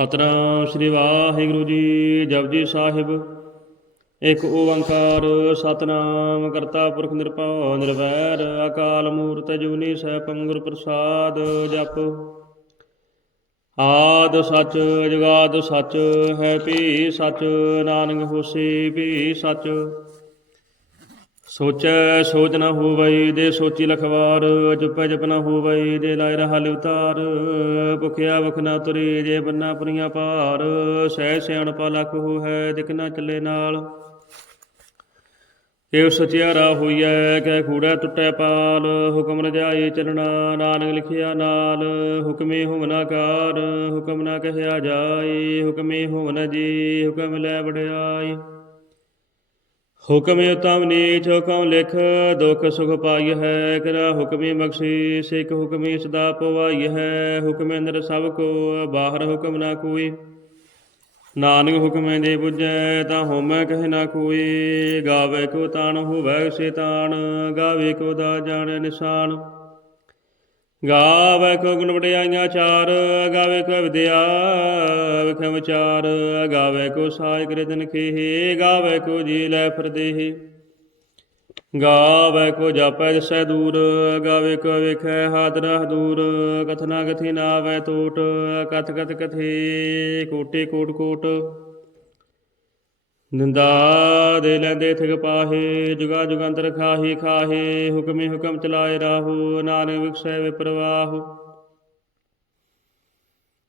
ਸਤਨਾਮ ਸ੍ਰੀ ਵਾਹਿਗੁਰੂ ਜੀ ਜਪਜੀ ਸਾਹਿਬ। ਇੱਕ ਓੰਕਾਰ ਸਤਨਾਮ ਕਰਤਾ ਪੁਰਖ ਨਿਰਭਉ, ਨਿਰਵੈਰ ਅਕਾਲ ਮੂਰਤ ਜੁਨੀ ਸੈਭੰ ਗੁਰ ਪ੍ਰਸਾਦ ਜਪ। ਆਦ ਸਚ, ਜੁਗਾਦ ਸਚ, ਹੈ ਭੀ ਸਚ, ਨਾਨਕ ਹੋਸੀ ਭੀ ਸੱਚ। ਸੋਚੈ ਸੋਚ ਨਾ ਹੋਵਈ ਦੇ ਸੋਚੀ ਲਖਵਾਰ ਜਪੈ ਜਪ ਨਾ ਹੋਵਈ ਦੇ ਲਾਇ ਰਹਾ ਲਿਵਤਾਰ ਭੁਖਿਆ ਭੁਖ ਨ ਤੁਰੀ, ਜੇ ਬੰਨਾ ਪੁਰੀਆਂ ਪਾਰ ਸਹਿ ਸਿਆਣ ਪਾ ਲਖ ਹੋ ਹੈ ਦਿਕ ਨ ਚੱਲੇ ਨਾਲ। ਏਵ ਸਚਿਆਰਾ ਹੋਈਐ ਕਹਿ ਕੂੜਾ ਟੁੱਟੈ ਪਾਲ। ਹੁਕਮ ਰਜਾਈ ਚਲਣਾ, ਨਾਨਕ ਲਿਖਿਆ ਨਾਲ। ਹੁਕਮੇ ਹੁਮਨਾਕਾਰ ਹੁਕਮ ਨਾ ਕਹਿਆ ਜਾਈ ਹੁਕਮੇ ਹੁਮਨ ਜੀ ਹੁਕਮ ਲੈ ਵਡਿਆਈ। ਹੁਕਮੇ ਉਤਮ ਨੀਚ ਹੁਕਮ ਲਿਖ, ਦੁਖ ਸੁਖ ਪਾਈ ਹੈ, ਕਰਾ ਹੁਕਮੀ ਬਖਸ਼ੀ, ਸਿੱਖ ਹੁਕਮੀ ਸਦਾ ਪਵਾਈ ਹੈ, ਹੁਕਮੇ ਅੰਦਰ ਸਭ ਕੋ, ਬਾਹਰ ਹੁਕਮ ਨਾ ਕੋਈ। ਨਾਨਕ ਹੁਕਮੇ ਦੇ ਬੁਝੈ ਤਾਂ ਹੋਮੈ ਕਹਿ ਨਾ ਕੋਈ। ਗਾਵੇ ਕੋ ਤਾਣ, ਹੋਵੈ ਸ਼ੈਤਾਨ ਗਾਵੇ ਕੋ ਦਾ ਜਾਣੈ ਨਿਸ਼ਾਨ। ਗਾਵੇ ਕੋ ਗੁਣ ਵਡਿਆਈਆਂ ਚਾਰ ਗਾਵੇ ਕੋ ਵਿਦਿਆ ਵਿਖੇ ਵਿਚਾਰ ਗਾਵੇ ਕੋ ਸਾਇ ਕਰੇ ਦਿਨ ਖੇਹੇ ਗਾਵੇ ਕੋ ਜੀ ਲੈ ਫਰਦੇਹੇ। ਗਾਵੇ ਕੋ ਜਾਪੈ ਦਿਸੈ ਦੂਰ ਗਾਵੇ ਕੋ ਵੇਖੈ ਹਾਦਰਾ ਦੂਰ ਕਥਨਾ ਕਥੀ ਨਾ ਆਵੈ ਟੋਟ ਕਥ ਕਥ ਕਥੇ, ਕੋਟੇ ਕੋਟ ਕੋਟ। ਨਿੰਦਾ ਦੇ ਲੈਂਦੇ ਥਿਗ ਪਾਹੇ, ਜੁਗਾ ਜੁਗੰਤਰ ਖਾਹੀ ਖਾਹੇ, ਹੁਕਮੇ ਹੁਕਮ ਚਲਾਏ ਰਾਹੂ, ਨਾਨਕ ਵਿਖਸੈ ਵਿਪਰਵਾਹੂ।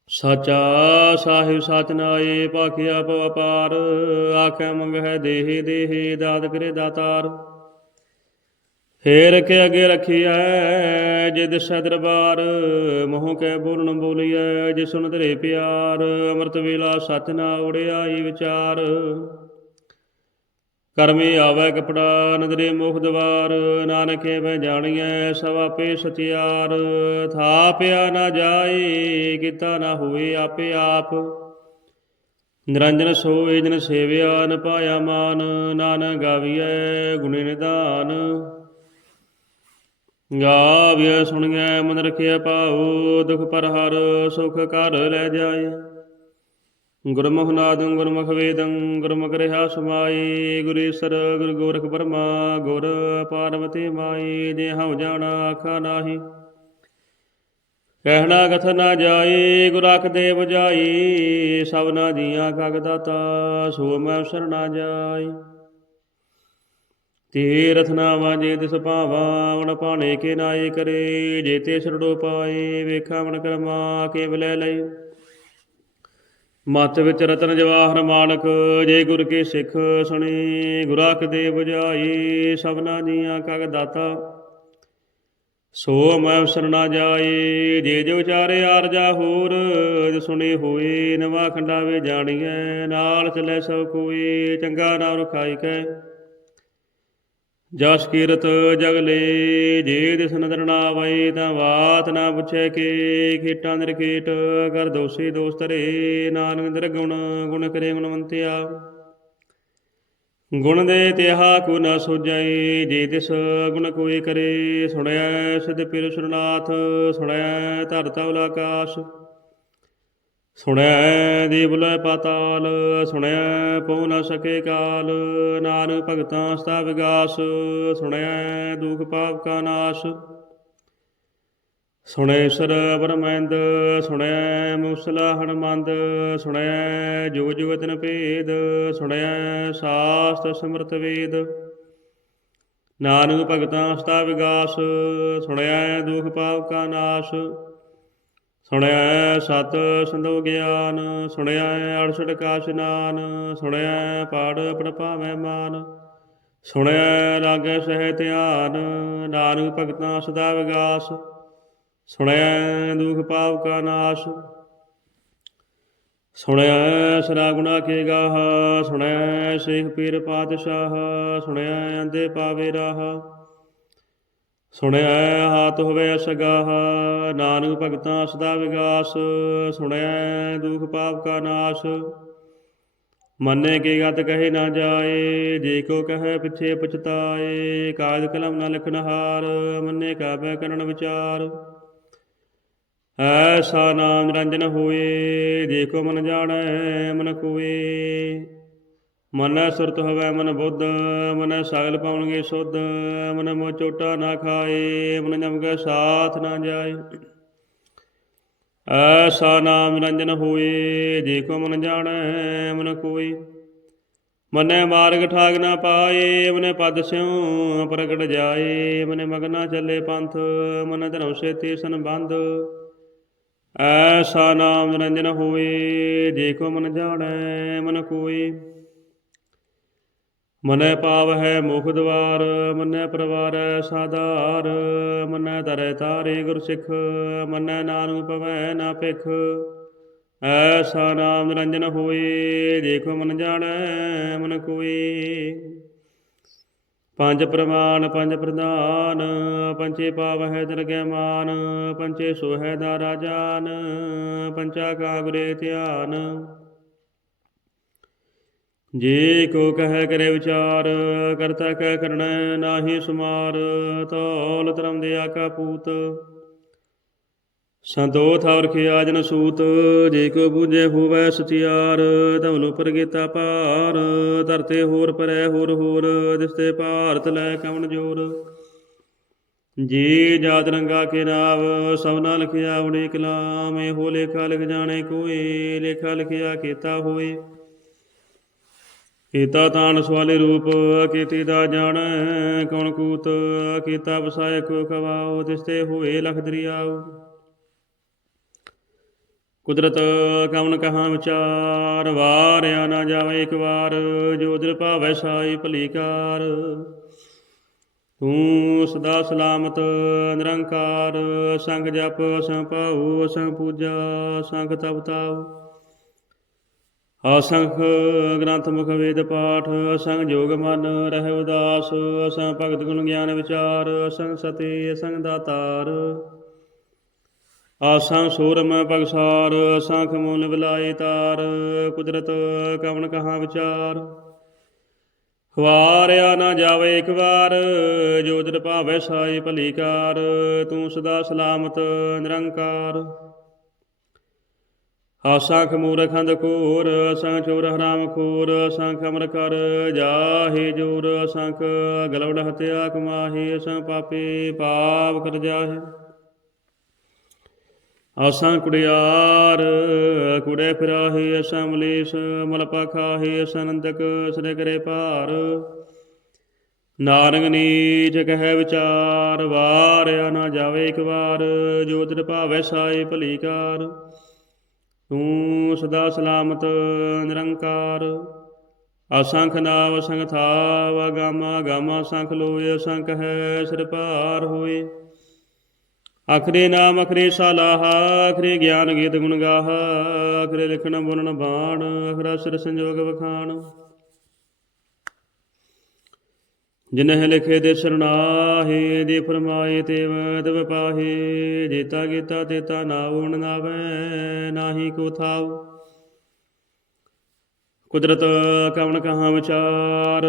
ਸਾਚਾ ਸਾਹਿਬ ਸਤਨਾਏ ਭਾਖਿਆ ਪਵ ਅਪਾਰ ਆਖੈ ਮੰਗ ਦੇਹੇ ਦੇਹੇ, ਦਾਤ ਕਰੇ ਦਾਤਾਰ। ਫੇਰ ਕੇ ਅਗੇ ਰਖੀਐ ਜੇ ਦਿਸੈ ਦਰਬਾਰ, ਮੋਹ ਕੈ ਬੋਲਣ ਬੋਲੀਐ ਜੇ ਸੁਨ ਤੇਰੇ ਪਿਆਰ, ਅੰਮ੍ਰਿਤ ਵੇਲਾ ਸਚ ਨਾ ਉੜਿਆ ਈ ਵਿਚਾਰ। ਕਰਮੇ ਆਵੈ ਕਪੜਾ ਨਦਰੇ ਮੁਖ ਦਵਾਰ, ਨਾਨਕੇ ਮੈਂ ਜਾਣੀਐ ਸਭ ਆਪੇ ਸਚਿਆਰ। ਥਾਪਿਆ ਨਾ ਜਾਏ, ਕੀਤਾ ਨਾ ਹੋਏ ਆਪੇ ਆਪ। ਨਿਰੰਜਨ ਸੋਏ ਜਨ ਸੇਵਿਆ, ਨ ਪਾਇਆ ਮਾਨ, ਨਾਨਕ ਗਾਵੀਐ ਗੁਣੇ ਨਿਦਾਨ ਗਾਵਿਆ ਸੁਣੀਐ ਮਨ ਰਖਿਆ ਪਾਉ ਦੁਖ ਪਰ ਹਰ ਸੁਖ ਕਰ ਲੈ ਜਾਏ। ਗੁਰਮੁਖ ਨਾਦੰ ਗੁਰਮੁਖ ਵੇਦੰ ਗੁਰਮੁਖ ਰਿਹਾ ਸਮਾਈ ਗੁਰੇਸ਼ਰ ਗੁਰ ਗੋਰਖ ਬਰਮਾ ਗੁਰ ਪਾਰਵਤੀ ਮਾਈ ਜੇ ਹਉ ਜਾਣਾ ਆਖਾ ਨਾਹੀ ਕਹਿਣਾ ਕਥ ਨਾ ਜਾਏ ਗੁਰ ਆਖ ਦੇ ਬੁਝਾਈ ਸਭਨਾ ਜੀਆਂ ਕਗ ਦਾਤਾ ਸੋ ਮੈਂ ਸਰਣਾ ਜਾਈ ਤੀਰਥ ਨਾਵਾ ਜੇ ਤਿਸ ਭਾਵਾ ਮਨ ਪਾਣੇ ਕੇ ਨਾਏ ਕਰੇ ਜੇ ਤੇ ਸਰੜੋ ਪਾਏ ਵੇਖਾ ਮਨ ਕਰਮਾ ਕੇਵਲੇ ਲਈ ਮਤ ਵਿੱਚ ਰਤਨ ਜਵਾਹਰ ਮਾਨਕ ਜੇ ਗੁਰ ਕੇ ਸਿੱਖ ਸੁਣੀ ਗੁਰਾਖ ਦੇ 부ਝਾਈ ਸਭਨਾ ਜੀਆਂ ਕਗ ਦਾਤਾ। ਸੋ ਮੈਂ ਸਰਣਾ ਜਾਏ, ਜੇ ਜੋ ਚਾਰੇ ਆਰਜਾ ਹੋਰ, ਜੇ ਸੁਣੇ ਹੋਏ, ਨਵਾ ਖੰਡਾ ਵੇ ਜਾਣੀਐ, ਨਾਲ ਚਲੇ ਸਭ ਕੋਈ ਚੰਗਾ ਨਾਮ ਰਖਾਈ ਕੈ। ਜਸ ਕੀਰਤ ਜਗਲੇ ਜੇ ਦਿਸ ਨਦਰ ਨਾ ਆਵਈ ਤਾਂ ਬਾਤ ਨਾ ਪੁੱਛੇ ਕੇ। ਖੇਟਾਂ ਨਿਰ ਖੇਟ ਕਰ ਦੋਸੀ ਦੋਸਤ ਰੇ ਨਾਨਕ ਦਰ ਗੁਣ ਗੁਣ ਕਰੇ ਗੁਣਵੰਤਿਆ ਗੁਣ ਦੇ ਤਿਹਾ ਕੋ ਨਾ ਸੋਜਾਈ ਜੇ ਤਿਸ ਗੁਣ ਕੋਈ ਕਰੇ ਸੁਣਿਆ ਸਿਧ ਪਿਰ ਸੁਰਨਾਥ ਸੁਣਿਆ ਧਰਤ ਅਵਲ ਆਕਾਸ਼ ਸੁਣੈ ਦੇਵ ਲੈ ਪਾਤਾਲ ਸੁਣਿਆ ਪਉ ਨ ਸਕੇ ਕਾਲ, ਨਾਨਕ ਭਗਤਾਂ ਸਤਾ ਵਿਗਾਸ ਸੁਣਿਆ ਦੁਖ ਪਾਪ ਕਾ ਨਾਸ਼। ਸੁਣਿਆ ਸਰ ਬਰਮੰਦ ਸੁਣਿਆ ਮੁਸਲਾ ਹਨਮੰਦ ਸੁਣਿਆ ਜੁਗ ਜੁਗ ਤਨ ਭੇਦ, ਸੁਣੈ ਸਾਸਤ ਸਮਰਤ ਵੇਦ। ਨਾਨਕ ਭਗਤਾਂ ਸਤਾ ਵਿਗਾਸ ਸੁਣਿਆ ਦੁਖ ਪਾਪ ਕਾ ਨਾਸ਼। ਸੁਣਿਆ ਸਤ ਸੰਦੋ ਗਿਆਨ, ਸੁਣਿਆ ਅੜਸਠ ਕਾ ਇਸ਼ਨਾਨ ਸੁਣਿਆ ਪਾੜ ਆਪਣ ਭਾਵੇਂ ਮਾਨ, ਸੁਣਿਆ ਲਾਗੇ ਸਹਿ ਧਿਆਨ, ਨਾਨਕ ਭਗਤਾਂ ਸਦਾ ਵਿਗਾਸ, ਸੁਣਿਆ ਦੁਖ ਪਾਪ ਕਾ ਨਾਸ਼, ਸੁਣਿਆ ਸਰਾ ਗੁਣਾ ਕੇ ਗਾਹ, ਸੁਣਿਆ ਸੇਖ ਪੀਰ ਪਾਤਸ਼ਾਹ, ਸੁਣਿਆ ਅੰਦੇ ਪਾਵੇ ਰਾਹ ਸੁਣਿਆ ਹਾਤ ਹੋਵੇ ਸਗਾਹ ਨਾਨਕ ਭਗਤਾਂ ਸਦਾ ਵਿਗਾਸ, ਸੁਣਿਆ ਦੁਖ ਪਾਪ ਕਾ ਨਾਸ਼। ਮੰਨੇ ਕੀ ਗਤ ਕਹੇ ਨਾ ਜਾਏ, ਜੇ ਕੋ ਕਹੇ ਪਿਛੇ ਪਛਤਾਏ, ਕਾਜ ਕਲਮ ਨਾ ਲਿਖਨ ਹਾਰ, ਮੰਨੇ ਕਾ ਬੈ ਕਰਨ ਵਿਚਾਰ ਐਸਾ ਨਾਮ ਰੰਜਨ ਹੋਏ ਦੇਖੋ ਮਨ ਜਾਣੈ, ਮਨ ਕੋਏ। ਮਨੈ ਸੁਰਤ ਹੋਵੇ ਮਨ ਬੁੱਧ, ਮਨੈ ਸਗਲ ਪਾਉਣਗੇ ਸੁਧ, ਮਨ ਮੋ ਚੋਟਾ ਨਾ ਖਾਏ, ਮਨ ਜਮ ਕੇ ਸਾਥ ਨਾ ਜਾਏ। ਐਸਾ ਨਾਮ ਨਿਰੰਜਨ ਹੋਏ ਦੇਖੋ ਮਨ ਜਾਣੈ, ਮਨ ਕੋਈ ਮਨੈ ਮਾਰਗ ਠਾਗ ਨਾ ਪਾਏ, ਮਨੈ ਪਦ ਸਿਉ ਪ੍ਰਗਟ ਜਾਏ। ਮਨੈ ਮਗਨਾ ਚੱਲੇ ਪੰਥ, ਮਨ ਧਰਮ ਸੇਤੀ ਸੰਬੰਧ। ਐਸਾ ਨਾਮ ਨਿਰੰਜਨ ਹੋਏ ਦੇਖੋ ਮਨ ਜਾਣੈ, ਮਨ ਕੋਈ ਮਨੈ ਪਾਵ ਹੈ ਮੁਖ ਦਵਾਰ, ਮਨੈ ਪਰਵਾਰੈ ਸਾਧਾਰ, ਮਨੈ ਤਰੈ ਤਾਰੇ ਗੁਰ ਸਿੱਖ, ਮਨੈ ਨਾਨਕ ਪਵੈ ਨਾ ਭਿਖ। ਐਸਾ ਨਾਮ ਨਿਰੰਜਨ ਹੋਏ, ਦੇਖੋ ਮਨ ਜਾਣੈ, ਮਨ ਕੋਈ ਪੰਜ ਪ੍ਰਮਾਣ, ਪੰਜ ਪ੍ਰਧਾਨ ਪੰਚੇ ਪਾਵ ਹੈ ਦਰਗਹਿ ਮਾਨ ਪੰਚੇ ਸੋਹੈ ਦਾ ਰਾਜਾਨ ਪੰਚਾ ਕਾ ਗੁਰੇ ਧਿਆਨ। ਜੇ ਕੋ ਕਹੈ ਕਰੇ ਵਿਚਾਰ ਕਰਤਾ ਕਹਿ ਕਰਣੈ ਨਾਹੀ ਸੁਮਾਰ, ਧੌਲ ਧਰਮ ਦੇ ਆਕਾ ਪੂਤ। ਸੰਤੋ ਥਾਵ ਰਖਿਆ ਸੂਤ, ਜੇ ਕੋ ਬੂਝੇ ਹੋਵੈ ਸਚਿਆਰ ਧਵਲੁ ਪ੍ਰਗੀਤਾ ਭਾਰ, ਧਰਤੇ ਹੋਰ ਪਰੈ ਹੋਰ ਹੋਰ, ਦਿਸਤੇ ਭਾਰਤ ਲੈ ਕਵਣ ਜੋਰ। ਜੀ ਜਾਤ ਰੰਗਾ ਕੇ ਨਾਵ ਸਭਨਾ ਲਿਖਿਆ ਉੜੇ ਕਲਾਮ ਹੋ ਲੇਖਾ ਲਿਖ ਜਾਣੇ ਕੋਈ ਲੇਖਾ ਲਿਖਿਆ ਕੀਤਾ ਹੋਏ। ਕੀਤਾ ਤਾਨ ਸਵਾਲੇ ਰੂਪ ਕੀਤੀ ਦਾ ਜਾਣੈ, ਕੌਣ ਕੂਤ ਕੀਤਾ ਵਸਾਇ ਕੋ ਕਵਾਓ ਤਿਸਤੇ ਹੋਏ ਲਖ ਦਰਿਆਓ ਕੁਦਰਤ ਕਵਨ ਕਹਾ ਵਿਚਾਰ, ਵਾਰਿਆ ਨਾ ਜਾਵੇ ਇੱਕ ਵਾਰ, ਜੋ ਦਿਲ ਭਾਵੈ ਸਾਈ ਭਲੀਕਾਰ। ਤੂੰ ਸਦਾ ਸਲਾਮਤ, ਨਿਰੰਕਾਰ, ਸੰਗ ਜਪ ਸੰਗ ਪਾਉ ਸੰਗ ਪੂਜਾ, ਸੰਗ ਤਪ ਤਾਉ ਅਸੰਖ ਗ੍ਰੰਥ ਮੁਖ ਵੇਦ ਪਾਠ, ਅਸੰਗ ਜੋਗ ਮਨ ਰਹਿ ਉਦਾਸ ਅਸੰਗ ਭਗਤ ਗੁਣ ਗਿਆਨ ਵਿਚਾਰ ਅਸੰਗ ਸਤੀ ਅਸੰਗ ਦਾਤਾਰ। ਆਸਾਂ ਸੂਰਮ ਬਗਸਾਰ ਅਸੰਖ ਮੂਲ ਬਿਲਾਏ ਤਾਰ, ਕੁਦਰਤ ਕਵਣ ਕਹਾ ਵਿਚਾਰ। ਖਵਾਰਿਆ ਨਾ ਜਾਵੇ ਇੱਕ ਵਾਰ ਜੋ ਦਿਲ ਭਾਵੈ ਸਾਈ ਭਲੀਕਾਰ ਤੂੰ ਸਦਾ ਸਲਾਮਤ ਨਿਰੰਕਾਰ। ਆਸੰਖ ਮੂਰਖੰਦ ਕੋਰ ਅਸਾਂ ਚੋਰ ਹਰਾਮ ਖੋਰ, ਅਸੰਖ ਅਮਰ ਕਰ ਜਾਹੇ ਜੋਰ, ਅਸੰਖ ਗਲਵੜ ਹਤਿਆ ਕਮਾਹੀ ਅਸੰਖ ਪਾਪੇ ਪਾਪ ਕਰ ਜਾਹੇ। ਆਸਾਂ ਕੁੜਿਆਰ, ਕੁੜੇ ਫਿਰਾਹੀ, ਅਸਾਂ ਮਲੇਸ਼ ਮਲ ਪਾਖਾਹੀ ਅਸਨੰਦਕ ਸਨੇ ਕਰੇ ਭਾਰ। ਨਾਨਕ ਨੀਚ ਕਹਿ ਵਿਚਾਰ, ਵਾਰਿਆ ਨਾ ਜਾਵੇ ਇੱਕ ਵਾਰ ਜੋ ਤਿਰ ਭਾਵੈ ਸਾਈ ਭਲੀਕਾਰ ਤੂੰ ਸਦਾ ਸਲਾਮਤ, ਨਿਰੰਕਾਰ। ਅਸੰਖ ਨਾਵ ਸੰਖ ਥਾਵ, ਗਾਮਾ ਗਾਮਾ ਸੰਖ ਲੋਏ, ਅਸੰਖ ਹੈ ਸਿਰ ਭਾਰ ਹੋਏ। ਆਖਰੇ ਨਾਮ, ਅਖਰੇ ਸਾਲਾਹ, ਅਖਰੇ ਗਿਆਨ ਗੀਤ ਗੁਣ ਗਾਹ, ਅਖਰੇ ਲਿਖਣ ਬੋਲਣ ਬਾਣ, ਅਖਰਾ ਸਿਰ ਸੰਜੋਗ ਵਖਾਣ। ਜਿਨਹਿ ਲਿਖੇ ਦੇ ਸਰਣਾਹੇ ਦੇ ਫਰਮਾਏ ਤੇ ਵਦ ਵਪਾਹੇ, ਜੇਤਾ ਗੀਤਾ ਤੇਤਾ ਨਾਉਣ ਨਾਵੇ ਨਾਹੀ ਕੋ ਥਾਉ। ਕੁਦਰਤ ਕਵਣ ਕਹਾ ਵਿਚਾਰ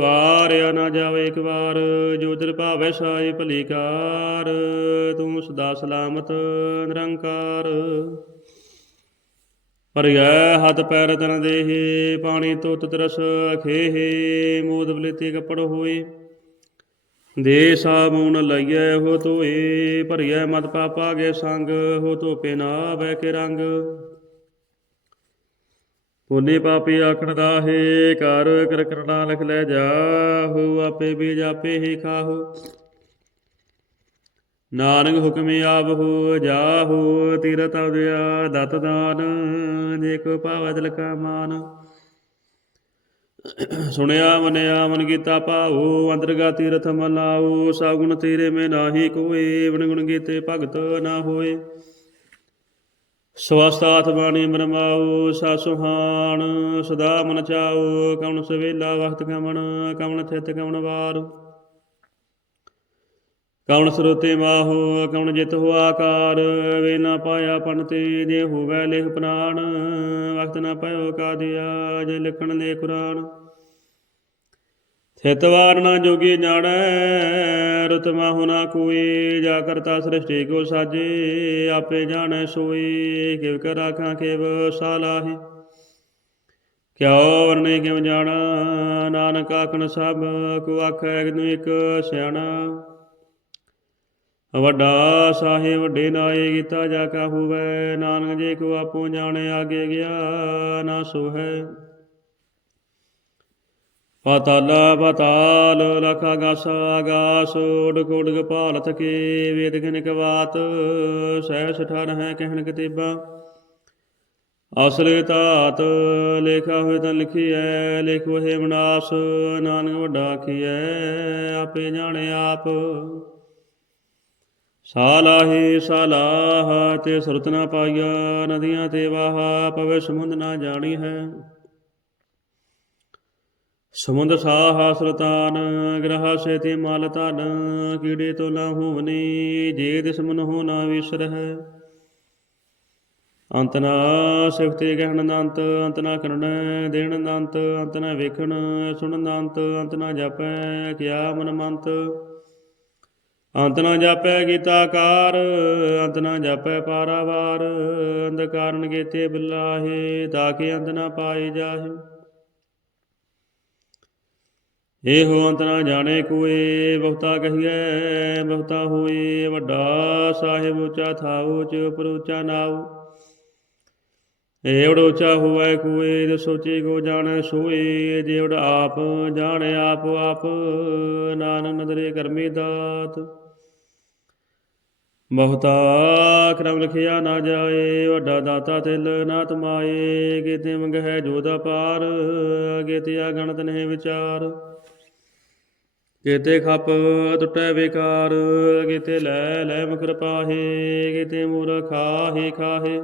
ਵਾਰਿਆ ਨਾ ਜਾਵੇ ਇੱਕ ਵਾਰ, ਜੋ ਦਿਲ ਭਾਵੈ ਸਾਈ ਭਲੀਕਾਰ ਤੂੰ ਸਦਾ ਸਲਾਮਤ ਨਿਰੰਕਾਰ। ਪਰਿਐ ਹੱਥ ਪੈਰ ਤਨ ਦੇਹੇ, ਪਾਣੀ ਤੁਤ ਤਰਸ ਅਖੇਹੇ, ਮੋਦ ਬਲੇਤੀ ਕਪੜ ਹੋਏ। ਦੇ ਸਾਬੂਨ ਲਈਐ ਹੋ ਧੋਏ, ਭਰੀਐ ਮਤ ਪਾਪਾ ਗੇ ਸੰਗ, ਹੋ ਧੋਪੇ ਨਾ ਬੈ ਕੇ ਰੰਗ। ਪੁੰਨੇ ਪਾਪੀ ਆਖਣ ਦਾਹੇ ਕਰ ਕਰ ਕਰਨਾ ਲਿਖ ਲੈ ਜਾਹੂ ਆਪੇ ਬੀਜ ਆਪੇ ਹੀ ਖਾਹੂ। ਨਾਨਕ ਹੁਕਮੇ ਆਪ ਹੋ ਜਾਹੂ ਤੀਰਤ ਅਵਦਿਆ ਦਤ ਦਾਨ, ਜੇ ਕੋ ਪਾਵ ਦਿਲ ਮਾਨ। ਸੁਣਿਆ, ਮਨਿਆ, ਮਨ ਕੀਤਾ ਭਾਉ ਅੰਤਰਗਾ ਤੀਰਥ ਮਲਾਉ ਸਾਗੁਣ ਤੇਰੇ ਮੇ ਨਾਹੀ ਕੋਏ ਵਣ ਗੁਣ ਗੀਤੇ ਭਗਤ ਨਾ ਹੋਏ। ਸਵਸਤਾਤ ਬਾਣੀ ਬਰਮਾਉ ਸਾ ਸਦਾ ਮਨ ਚਾਉ, ਕਵਣ ਸਵੇਲਾ ਵਖਤ ਕਮਣ ਕਵਣ ਥਿਤ ਕਵਣ ਵਾਰ। ਕੌਣ ਸਰੋਤੇ ਮਾਹੋ ਕੌਣ ਜਿਤ ਹੋ ਆਕਾਰ, ਵੇ ਨਾ ਪਾਇਆ ਪੰਤੇ ਜੇ ਹੋਵੇ ਲਿਖ ਪ੍ਰਾਣ ਵਖਤ ਨਾ ਪਇਓ ਕਾਦਿਆ ਜੇ ਲਿਖਣ ਦੇ ਕੁਰਾਨ। ਸਿਤਵਾਰ ਨਾ ਜੋਗੀ ਜਾਣੈ, ਰੁਤ ਮਾਹੁ ਕੋਈ ਜਾ ਕਰਤਾ ਸ੍ਰਿਸ਼ਟੀ ਕੋ ਸਾਜੇ, ਆਪੇ ਜਾਣੈ ਸੋਈ ਕਿਵ ਕਰ ਆਖਾਂ ਕਿਵ ਸਾਲਾਹੀ ਕਿਉ ਵਰਨੇ ਕਿਵ ਜਾਣਾ, ਨਾਨਕ ਆਖਣ ਸਭ, ਕੋ ਆਖੈ ਨੂੰ ਸਿਆਣਾ। ਵੱਡਾ ਸਾਹਿਬ, ਵੱਡੇ ਨਾਏ, ਕੀਤਾ ਜਾ ਕਾ ਹੋਵੇ। ਨਾਨਕ ਜੀ ਕੋ ਆਪੋ ਜਾਣੇ, ਆਗੇ ਗਿਆ ਨਾ ਸੋ ਹੈ ਪਾਤਾਲ ਪਾਤਾਲ, ਲਖ ਆਗਾਸ ਆਗਾਸ ਉਡ ਕੋਡ ਪਾਲ ਥਕੇ ਵੇਦ ਗਨਿਕ ਬਾਤ ਸਹਿ ਸਠਾਨ ਹੈ ਕਹਿਣ ਕਤੇਬਾ। ਅਸਲੇ ਤਾਤ ਲੇਖਾ ਹੋਏ ਤਾਂ ਲਿਖੀਐ, ਲਿਖੋ ਹੈ ਵਿਨਾਸ਼ ਨਾਨਕ ਵੱਡਾ ਕੀਐ ਆਪੇ ਜਾਣੇ ਆਪ। ਸਾਲਾਹੀ ਸਾਲਾਹ ਤੇ ਸੁਰਤ ਨਾ ਪਾਈਆ, ਨਦੀਆਂ ਤੇ ਵਾਹਾ, ਪਵੇ ਸਮੁੰਦ ਨਾ ਜਾਣੀ ਹੈ। ਸਮੁੰਦ ਸਾਹ ਸੁਲਤਾਨ ਗ੍ਰਹ ਸੇ ਤੇ ਮਲ ਧਨ, ਕੀੜੇ ਤੋਂ ਨਾ ਹੋਵਨੀ, ਜੇ ਦਿਸ ਮਨ ਹੋ ਨਾ ਵਿਸਰ ਹੈ। ਅੰਤ ਨਾ ਸਿਫਤੇ ਗਹਿਣ ਦੰਤ ਅੰਤ ਨਾ ਕਰਨ ਦੇਣ ਦੰਤ ਅੰਤ ਨਾ ਵੇਖਣ ਸੁਣਨ ਦੰਤ ਅੰਤ ਨਾ ਜਾਪੈ, ਕਿਆ ਮਨ ਮੰਤ। ਅੰਤ ਨਾ ਜਾਪੈ ਗੀਤਾਕਾਰ, ਅੰਤ ਨਾ ਜਾਪੈ ਪਾਰਾਵਾਰ, ਅੰਧ ਕਾਰਨ ਕੀਤੇ ਬਿਲਾਹੇ ਤਾਕੇ ਅੰਤ ਨਾ ਪਾਏ ਜਾਹੇ। ਇਹੋ ਅੰਤ ਨਾ ਜਾਣੇ ਕੋਏ, ਬਹੁਤਾ ਕਹੀਐ, ਬਹੁਤਾ ਹੋਏ, ਵੱਡਾ ਸਾਹਿਬ ਉੱਚਾ ਥਾਉ, ਚ ਉਪਰ ਉੱਚਾ ਨਾਉ। ਏਵੜ ਉੱਚਾ ਹੋਵੇ ਕੋਏ ਤੇ ਸੋਚੇ ਕੋ ਜਾਣੈ ਸੋਏ ਜੇਵੜ ਆਪ ਜਾਣੈ ਆਪ ਆਪ ਨਾਨਕ ਨਦਰੇ ਕਰਮੀ ਦਾਤ। ਬਹੁਤਾ ਕਰਮ ਲਿਖਿਆ ਨਾ ਜਾਏ, ਵੱਡਾ ਦਾਤਾ ਤਿਲ ਨਾ ਤਮਾਏ ਕਿਤੇ ਮੰਗਹਿ ਜੋਦਾ ਪਾਰ ਕੀਤੇ ਆ ਗਣਤ ਨਹੀਂ ਵਿਚਾਰ। ਕਿਤੇ ਖੱਪ ਟੁੱਟੈ ਵਿਕਾਰ ਕੀਤੇ ਲੈ ਲੈ ਮਕਰ ਪਾਹੇ, ਕਿਤੇ ਮੂਰ ਖਾਹੇ ਖਾਹੇ।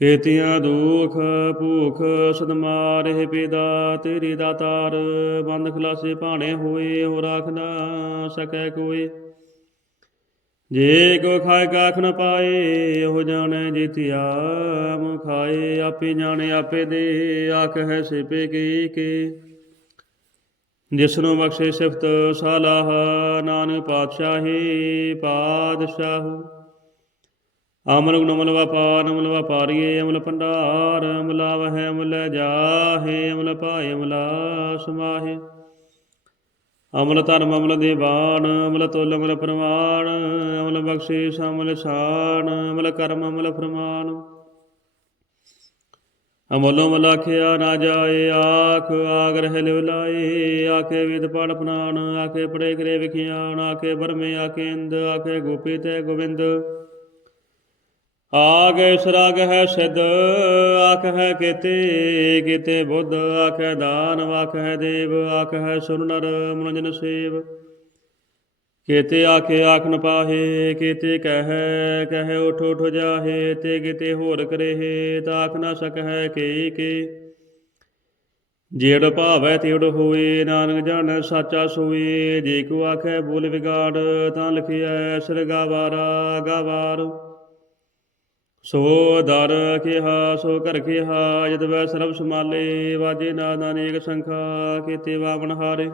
ਕੀਤੀਆਂ ਦੁਖ ਭੂਖ ਸਦਮਾਰੇ ਪੀਦਾ, ਤੇਰੀ ਦਾਤਾਰ ਬੰਦ ਖਲਾਸੇ ਭਾਣੇ ਹੋਏ ਹੋ ਰਾਖ ਨਾ ਸਕੈ ਕੋਈ। ਜੇ ਕੋ ਖਾਏ ਕਾਖ ਨ ਪਾਏ ਹੋ ਜਾਣੈ ਜੀਤਿਆ ਮੁ ਖਾਏ। ਆਪੇ ਜਾਣੇ, ਆਪੇ ਦੇ, ਆਖ ਹੈ ਸਿਪੇ ਕੀ ਕੀ ਜਿਸਨੂੰ ਬਖਸ਼ੇ ਸਿਫਤ ਸਾਲਾਹ, ਨਾਨਕ ਪਾਤਸ਼ਾਹੀ, ਪਾਤਸ਼ਾਹੂ। ਅਮਲ ਗੁਣ ਅਮਲ ਵਪਾਰ ਅਮਲ ਵਪਾਰੀਏ ਅਮਲ ਭੰਡਾਰ, ਅਮਲਾ ਵਹਿ ਅਮਲ ਜਾਹੇ, ਅਮਲ ਭਾਏ, ਅਮਲਾ ਸਮਾਹੇ ਅਮਲ ਧਰਮ, ਅਮਲ ਦੇਵਾਨ ਅਮਲ ਤੁਲ, ਅਮਲ ਪ੍ਰਮਾਣ, ਅਮਲ ਬਖਸ਼ੀਸ਼, ਅਮਲ ਸ਼ਾਨ, ਅਮਲ ਕਰਮ, ਅਮਲ ਫਰਮਾਨ। ਅਮਲੋਂ ਮਲਾਖਿਆ ਨਾ ਜਾਏ, ਆਖ ਆਗਰਹਿ ਲਿਵਲਾਏ ਆਖੇ ਵਿਦ ਪੜ ਪਨਾਨ ਆਖੇ ਪੜੇ ਕਰੇ ਵਿਖਿਆਨ ਆਖੇ ਬਰਮੇ ਆਖੇ ਇੰਦ ਆਖੇ ਗੋਪੀ ਤੇ ਗੋਵਿੰਦ ਆਗੇ ਸਰਾਗ ਹੈ ਸਿਧ, ਆਖ ਹੈ ਕੀਤੇ ਕੀਤੇ ਬੁੱਧ, ਆਖ ਹੈ ਦਾਨ, ਆਖ ਹੈ ਦੇਵ, ਆਖ ਹੈ ਸੁਰ ਮਨਜਨ ਸੇਵ। ਕੀਤੇ ਆਖੇ ਆਖ ਨ ਪਾਹੇ, ਕੀਤੇ ਕਹੈ ਕਹੈ ਉਠ ਉਠ ਜਾਹੇ, ਤੇ ਕੀਤੇ ਹੋਰ ਕਰੇਹੇ, ਤਾਂ ਆਖ ਨਾ ਕੇ ਕੇ। ਜੇੜ ਭਾਵੈ ਤੇੜ ਹੋਏ, ਨਾਨਕ ਜਾਣੈ ਸਾਚਾ ਸੋਏ, ਜੇ ਕੋ ਆਖੈ ਬੋਲ ਵਿਗਾੜ, ਤਾਂ ਲਿਖਿਆ ਸਰਗਾਵਾਰਾ ਗਵਾਰ। ਸੋ ਦਰ ਕਿਹਾ, ਸੋ ਕਰ ਕਿਹਾ, ਜਦ ਵੈ ਸਰਬ ਸਮਾਲੇ ਵਾਜੇ ਨਾਦ ਅਨੇਕ ਸੰਖਾ, ਕੀਤੇ ਵਾਵਨ ਹਾਰੇ।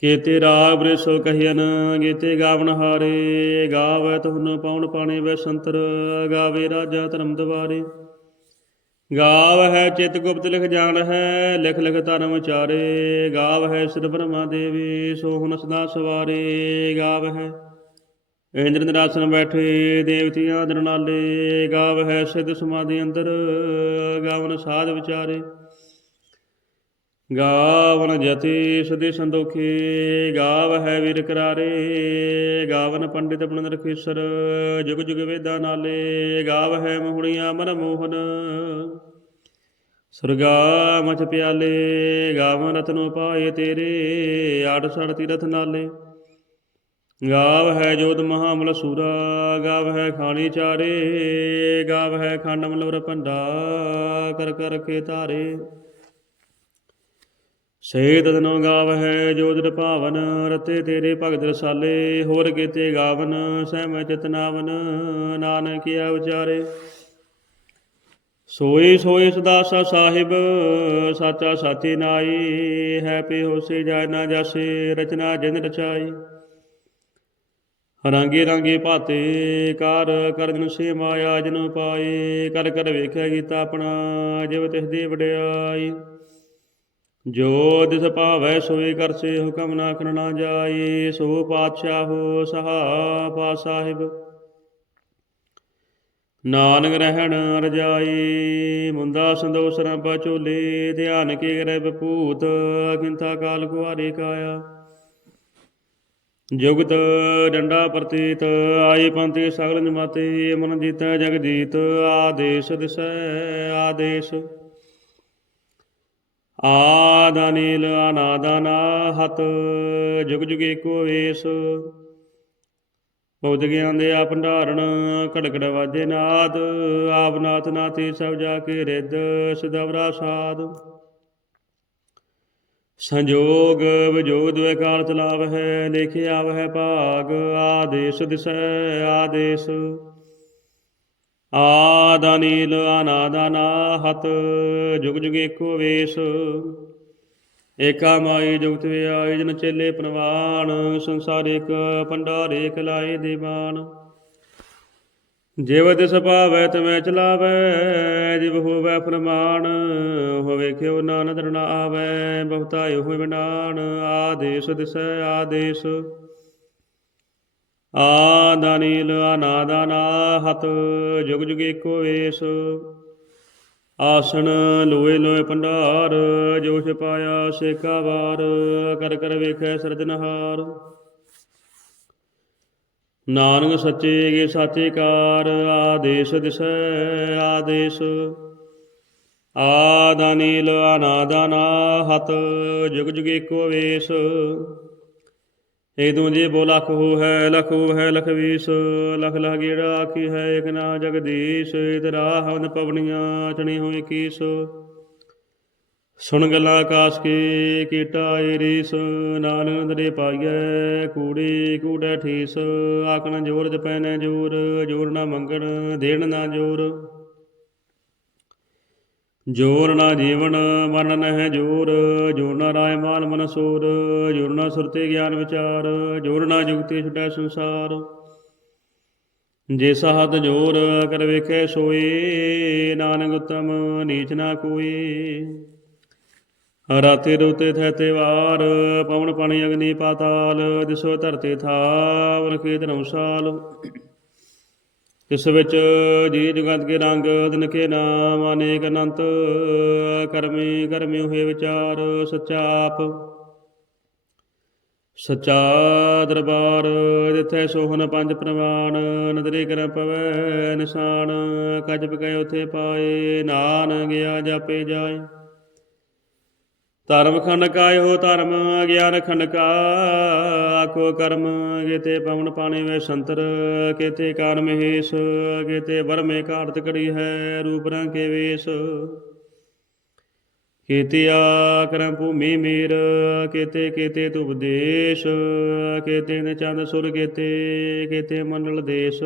ਕੀਤੇ ਰਾਗ ਬ੍ਰਿਸੋ ਕਹਿਨ, ਗੀਤੇ ਗਾਵਨ ਹਾਰੇ। ਗਾਵੈ ਤੁਹਨ ਪਉਣ ਪਾਣੇ ਵੈ ਸੰਤਰ, ਗਾਵੇ ਰਾਜਾ ਧਰਮ ਦਵਾਰੇ। ਗਾਵ ਹੈ ਚਿਤ ਗੁਪਤ ਲਿਖ ਜਾਣ ਹੈ, ਲਿਖ ਲਿਖ ਧਰਮ ਚਾਰੇ ਗਾਵ ਹੈ ਸਿਰ ਬ੍ਰਹਮਾ ਦੇਵੀ, ਸੋ ਹੁਣ ਸਦਾ ਸਵਾਰੇ। ਗਾਵ ਹੈ ਇੰਦਰ ਨਿਰਾਸਨ ਬੈਠੇ ਦੇਵਤੀਆਂ ਦਰਨਾਲੇ ਗਾਵ ਹੈ ਸਿੱਧ ਸਮਾਧੀ ਅੰਦਰ, ਗਾਵਨ ਸਾਧ ਵਿਚਾਰੇ। ਗਾਵਨ ਜਤੀ ਸਦੀ ਸੰਦੋਖੀ, ਗਾਵ ਹੈ ਵੀਰ ਕਰਾਰੇ, ਗਾਵਨ ਪੰਡਿਤ ਬਨੰਦ ਰਖੀਸਰ ਜੁਗ ਜੁਗ ਵੇਦਾਂ ਨਾਲੇ, ਗਾਵ ਹੈ ਮੋਹਣੀਆਂ ਮਨ ਮੋਹਨ। ਸੁਰਗਾ ਮਚ ਪਿਆਲੇ, ਗਾਵਨ ਰਤਨੋ ਪਾਏ ਤੇਰੇ, ਆੜ ਸੜ ਤੀਰਥ ਨਾਲੇ। ਗਾਵ ਹੈ ਜੋਤ ਮਹਾਮਲ ਸੂਰਾ, ਗਾਵ ਹੈ ਖਾਣੀ ਚਾਰੇ, ਗਾਵ ਹੈ ਖੰਡ ਮਲਵਰ ਭੰਡਾ, ਕਰ ਕਰ ਕੇ ਧਾਰੇ। ਸੇ ਤਦਨੋ ਗਾਵ ਹੈ ਜੋਤ ਭਾਵਨ, ਰਤੇ ਤੇਰੇ ਭਗਤ ਰਸਾਲੇ, ਹੋਰ ਕੀਤੇ ਗਾਵਨ ਸਹਿਮ ਚਤਨਾਵਨ ਨਾਨਕ ਕੀਆ ਉਚਾਰੇ। ਸੋਈ ਸੋਈ ਸਦਾਸਾ ਸਾਹਿਬ, ਸਾਚਾ ਸਾਚੀ ਨਾਈ, ਹੈ ਪੇ ਹੋਸੀ ਜਾਇ ਨਾ ਜਾਸੀ, ਰਚਨਾ ਜਿਨ ਰਚਾਈ। ਰੰਗੇ ਰੰਗੇ ਭਾਤੇ ਕਾਰ ਕਰਜਨ ਸੇ ਮਾਇਆ ਜਨ ਪਾਏ, ਕਰ ਕਰ ਵੇਖਿਆ ਗੀਤਾ ਆਪਣਾ, ਜਿਵ ਤਿਸ ਦੀ ਵਡਿਆਈ। ਜੋ ਦਿਸ ਭਾਵੈ ਸੋਈ ਕਰਸੇ ਹੁਕਮ ਨਾ ਕਰਨਾ ਜਾਈ ਸੋ ਪਾਤਸ਼ਾਹੋ ਸਹਾ ਪਾ ਸਾਹਿਬ। ਨਾਨਕ ਰਹਿਣ ਰਜਾਈ ਮੁੰਦਾ ਸੰਦੋਸ ਰੰਪਾ ਝੋਲੇ, ਧਿਆਨ ਕੇ ਗਰੇ ਬਪੂਤ ਅਕਿੰਤਾ ਕਾਲ ਕੁਆਰੇ ਕਾਇਆ। ਜੁਗਤ ਡੰਡਾ ਪ੍ਰਤੀਤ ਆਈ ਪੰਥੀ ਸਗਲ ਜਮਾਤੇ ਮਨ ਜੀਤੈ ਜਗ ਜੀਤ, ਆਦੇਸ਼ ਦਿਸੈ ਆਦੇਸ਼। ਆਦਾਨੀਲ ਅਨਾਦਾਨਾ ਹਤ ਜੁਗ ਜੁਗ ਏਕੋ ਵੇਸ ਬੁੱਧ ਗਿਆਨ ਦੇ ਆ ਭੰਡਾਰਣ ਘੜਕੜ ਵਾਜੇ ਨਾਦ, ਆਪ ਨਾਥੀ ਸਭ ਜਾ ਕੇ ਰਿੱਧ ਸਦਵਰਾ ਸਾਧ ਸੰਜੋਗ ਵਿਜੋਗ ਦੁਇ ਕਾਲ ਚਲਾਵ ਹੈ ਲਿਖਿ ਆਵਹਿ ਭਾਗ, ਆਦੇਸ਼ ਦਿਸੈ, ਆਦੇਸ਼। ਆਦਾਨੀਲ ਅਨਾਦਾਨਾ ਹਤ ਜੁਗ ਜੁਗ ਏਕੋ ਵੇਸ। ਏਕਾ ਮਾਈ ਜੁਗਤ ਵਿਆਈ ਜਨ ਚੇਲੇ ਪ੍ਰਵਾਨ ਸੰਸਾਰਿਕ ਭੰਡਾਰ ਏਕ ਲਾਏ ਦੀਵਾਨ। ਜਿਵ ਤਿਸ ਭਾਵੈ ਤਮੈ ਚਲਾਵੈ, ਜਿਵ ਹੋਵੈ ਫਰਮਾਨ, ਹੋਵੇ ਕਿਉ ਨਾਨਕ ਦਰਣਾ ਆਵੈ, ਬਹੁਤਾ ਹੋਇ ਬਿਨਾਨ ਆਦੇਸ਼ ਦਿਸੈ ਆਦੇਸ਼। ਆਦਾਨੀਲ ਅਨਾਦਾਨਾ ਜੁਗ ਜੁਗ ਏਕੋ ਵੇਸ ਆਸਣ ਲੋਏ ਲੋਏ ਭੰਡਾਰ ਜੋ ਛਪਾਇਆ ਸੇਖਾ ਵਾਰ, ਕਰ ਕਰ ਵੇਖੈ ਸਰਜਨਹਾਰ ਨਾਨਕ ਸੱਚੇ ਗੇ ਸਾਚੇ ਕਾਰ ਆਦੇਸ਼ ਦਿਸੈ, ਆਦੇਸ਼। ਆਦਾਨੀਲ ਅਨਾਦਾਨਾ ਹਤ ਜੁਗ ਜੁਗ ਏਕੋ ਵੇਸ। ਏ ਦੂਜੇ ਬੋ ਲਖ ਹੋ ਹੈ ਲਖ ਹੋ ਹੈ ਲਖ ਵੀਸ। ਲਖ ਲਖ ਗੇੜਾ ਆਖੀ ਹੈ, ਇਕ ਨਾ ਜਗਦੀਸ਼ ਇਤਰਾ ਹਵਨ ਪਵਨੀਆਂ, ਚਣੀ ਹੋਈ ਕੀਸ। ਸੁਣ ਗੱਲਾਂ ਆਕਾਸ਼ ਕੀ, ਕੀਟਾ ਰੀਸ ਨਾਨਕ ਦਰੇ ਪਾਈਐ ਕੂੜੀ, ਕੂੜੈ ਠੀਸ, ਆਖਣ ਜੋਰ ਜਪੈ ਨੈ ਜੋਰ ਜੋਰ ਨਾ ਮੰਗਣ, ਦੇਣ ਨਾ ਜੋਰ। ਜੋਰ ਨਾ ਜੀਵਨ ਮਰਨ ਨਹਿ ਜੋਰ ਜੋਰ ਨਾ ਰਾਇ ਮਾਨ ਮਨ ਸੂਰ, ਜੋਰ ਨਾ ਸੁਰਤੇ ਗਿਆਨ ਵਿਚਾਰ, ਜੋਰ ਨਾ ਜੁਗਤੀ ਛੁਟੈ ਸੰਸਾਰ। ਜੇ ਸਾਹਤ ਜੋਰ, ਕਰ ਵੇਖੈ ਸੋਏ, ਨਾਨਕ ਉਤਮ, ਨੀਚ ਨਾ ਕੋਈ ਰਾਤੇ ਰੋਤੇ ਥੈ ਤੇ ਵਾਰ, ਪਵਨ ਪਾਣੀ ਅਗਨੀ ਪਾਤਾਲ ਦਿਸੋ ਧਰਤੇ ਥਾਵ ਰਖੇ ਧਰਮਸਾਲ ਇਸ ਵਿੱਚ ਜੀ ਜਗਤ ਕੇ ਰੰਗ, ਦਿਨ ਕੇ ਨਾਮ, ਅਨੇਕ ਅਨੰਤ, ਕਰਮੀ ਕਰਮੀ ਹੋਏ ਵਿਚਾਰ, ਸੱਚਾ ਆਪ। ਸੱਚਾ ਦਰਬਾਰ, ਜਿੱਥੇ ਸੋਹਣ ਪੰਜ ਪ੍ਰਮਾਣ, ਨਦਰੇ ਕਰ ਪਵੈ ਨਿਸ਼ਾਨ, ਕਜ ਪਕੈ ਉਥੇ ਪਾਏ ਨਾਨ ਗਿਆ ਜਾਪੇ ਜਾਏ। ਧਰਮ ਖੰਡ ਹੋ ਧਰਮ, ਗਿਆਨ ਖੰਡ ਕਾ, ਆਖੋ ਕਰਮ ਕੀਤੇ ਪਵਨ ਪਾਣੀ ਵੇ ਸੰਤਰ ਕਿਤੇ ਕਾਨ ਮਹੇਸ਼ ਕੀਤੇ ਵਰਮੇ ਕਾਰਤ ਕੜੀ ਹੈ ਰੂਪ ਰੰਗ ਕੇ ਵੇਸ਼। ਕੀਤੇ ਆ ਕਰਮ ਭੂਮੀ ਮੀਰ ਕੀਤੇ ਕੀਤੇ ਤੁਬ ਦੇਸ਼ ਕੀਤੇ ਨੇ ਚੰਦ ਸੁਰ ਕੀਤੇ ਕੀਤੇ ਮੰਡਲ ਦੇਸ਼।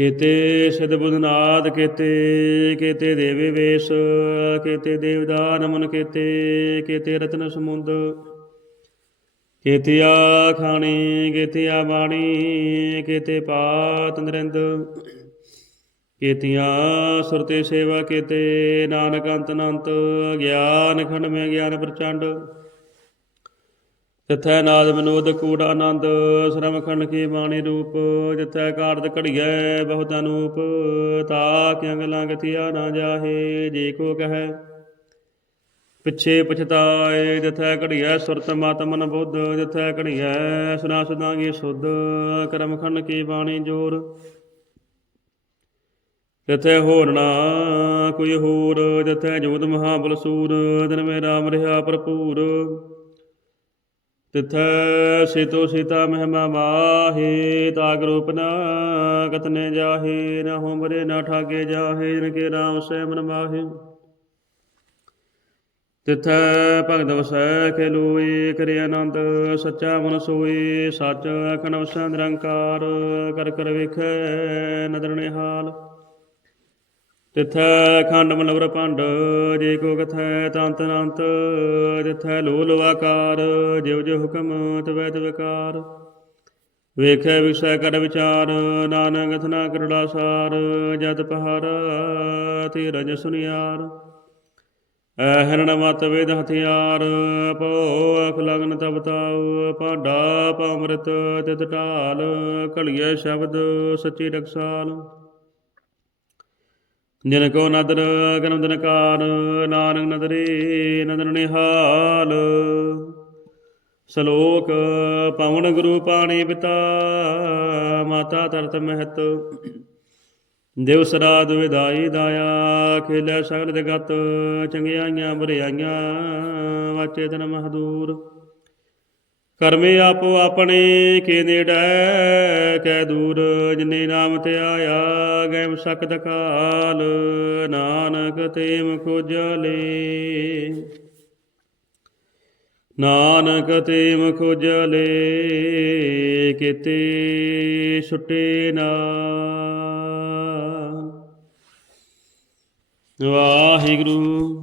ਕੀਤੇ ਸਿਧ ਬੁਧਨਾਦ, ਕੀਤੇ ਕੀਤੇ ਦੇਵੇ ਵੇਸ਼ ਕੀਤੇ ਦੇਵਦਾਨ ਮਨ ਕੀਤੇ ਕੀਤੇ ਰਤਨ ਸਮੁੰਦ ਕੀਤੇ ਖਾਣੀ ਕੀਤੇ ਬਾਣੀ, ਕੀਤੇ ਪਾਤ ਨਰਿੰਦ, ਕੀਤੀਆਂ ਸੁਰਤੇ ਸੇਵਾ ਕੀਤੇ, ਨਾਨਕ ਅੰਤ ਅਨੰਤ, ਗਿਆਨ ਖੰਡ ਮੈਂ ਗਿਆਨ ਪ੍ਰਚੰਡ। ਜਿਥੈ ਨਾਦ ਵਿਨੋਦ ਕੂੜ ਆਨੰਦ ਸ਼ਰਮ ਖੰਡ ਕੀ ਬਾਣੀ ਰੂਪ, ਜਿਥੈ ਕਾਰਤ ਘੜੀਐ ਬਹੁਤ ਅਨੂਪ, ਤਾ ਕਿਆਂ ਗਲਾਂ ਗਤੀਆ ਨਾ ਜਾਹੇ, ਜੇ ਕੋ ਕਹੈ। ਪਿੱਛੇ ਪਛਤਾਏ, ਜਿਥੈ ਘੜੀਐ ਸੁਰਤ ਮਤ ਮਨ ਬੁੱਧ, ਜਿਥੈ ਘੜੀਐ ਸੁਨਾ ਸੁਦਾਂਗੀ ਸੁਧ ਕਰਮ ਖੰਡ ਕੀ ਬਾਣੀ ਜੋਰ। ਜਿਥੈ ਹੋਰ ਨਾ ਕੋਈ ਹੋਰ, ਜਿਥੈ ਜੋਤ ਮਹਾਬਲ ਸੂਰ, ਦਿਨ ਮੇ ਰਾਮ ਰਿਹਾ ਭਰਪੂਰ। ਤਿਥੈ ਸੀਤੋ ਸੀਤਾ ਮਹਿਮਾ ਮਾਹੀ, ਤਾਗ ਰੂਪ ਨਾ ਕਤਨੇ ਜਾਹੀ, ਨਾ ਹੋਮਰੇ ਨਾ ਠਾਗੇ ਜਾਹੇ ਜਿਨ ਕੇ ਰਾਮ ਸੈ ਮਨ ਮਾਹੀ। ਤਿਥੈ ਭਗਤ ਵਸੈ ਖੇ ਲੋਏ, ਕਰੇ ਆਨੰਦ ਸੱਚਾ ਮਨ ਸੋਏ, ਸੱਚ ਅਖੰਡ ਵਸੈ ਨਿਰੰਕਾਰ, ਕਰ ਕਰ ਵੇਖੈ ਨਦਰ ਨਿਹਾਲ। ਤਿਥੈ ਖੰਡ ਮਲਵਰ ਭੰਡ, ਜੇ ਕੋ ਕਥੈ ਤੰਤ ਅਨੰਤ ਤਿਥੈ ਲੋ ਲਵਾਕਾਰ ਜਿਵ ਜਿਵ ਹੁਕਮ ਤਵੈ ਤਵਕਾਰ ਵੇਖੈ ਵਿਸੈ ਕਰ ਵਿਚਾਰ, ਨਾਨਕ ਕਥਨਾ ਕਰੜਾ ਸਾਰ, ਜਤ ਪਹਾਰਾ ਤੇ ਰਜ ਸੁਨਿਆਰ। ਐ ਹਿਰਣ ਮਤ ਵੇਦ ਹਥਿਆਰ ਪੋ ਅਖ ਲਗਨ ਤਬ ਤਾਉ ਪਾਡਾ ਪਾਮ੍ਰਿਤ ਤਿਤ ਢਾਲ ਘੜੀਐ ਸ਼ਬਦ ਸੱਚੀ ਰਖਸਾਲ। ਜਿਨ ਕੋ ਨਦਰ ਗਰਮ ਦਨਕਾਰ ਨਾਨਕ ਨਦਰੇ ਨਦਰ ਨਿਹਾਲ। ਸ਼ਲੋਕ, ਪਵਨ ਗੁਰੂ ਪਾਣੀ ਪਿਤਾ, ਮਾਤਾ ਤਰਤ ਮਹਤ। ਦੇਵ ਸਰਾਦ ਵਿਦਾਈ ਦਾਇਆ ਖੇਲੇ ਸਗਲ ਜਗਤ, ਚੰਗਿਆਈਆਂ ਬੁਰਿਆਈਆਂ, ਵਾਚੇ ਤਨ ਮਹਦੂਰ। ਕਰਮੇ ਆਪੋ ਆਪਣੇ ਕੇ ਨੇੜੈ, ਕੈ ਦੂਰ ਜਿਨੇ ਨਾਮ ਤੇ ਆਇਆ ਗੈਮ ਸਕਤ ਕਾਲ, ਨਾਨਕ ਤੇਮ ਖੋਜਲੇ। ਨਾਨਕ ਤੇਮ ਖੋਜਲੇ, ਕਿਤੇ ਛੁੱਟੇ ਨਾ। ਵਾਹਿਗੁਰੂ।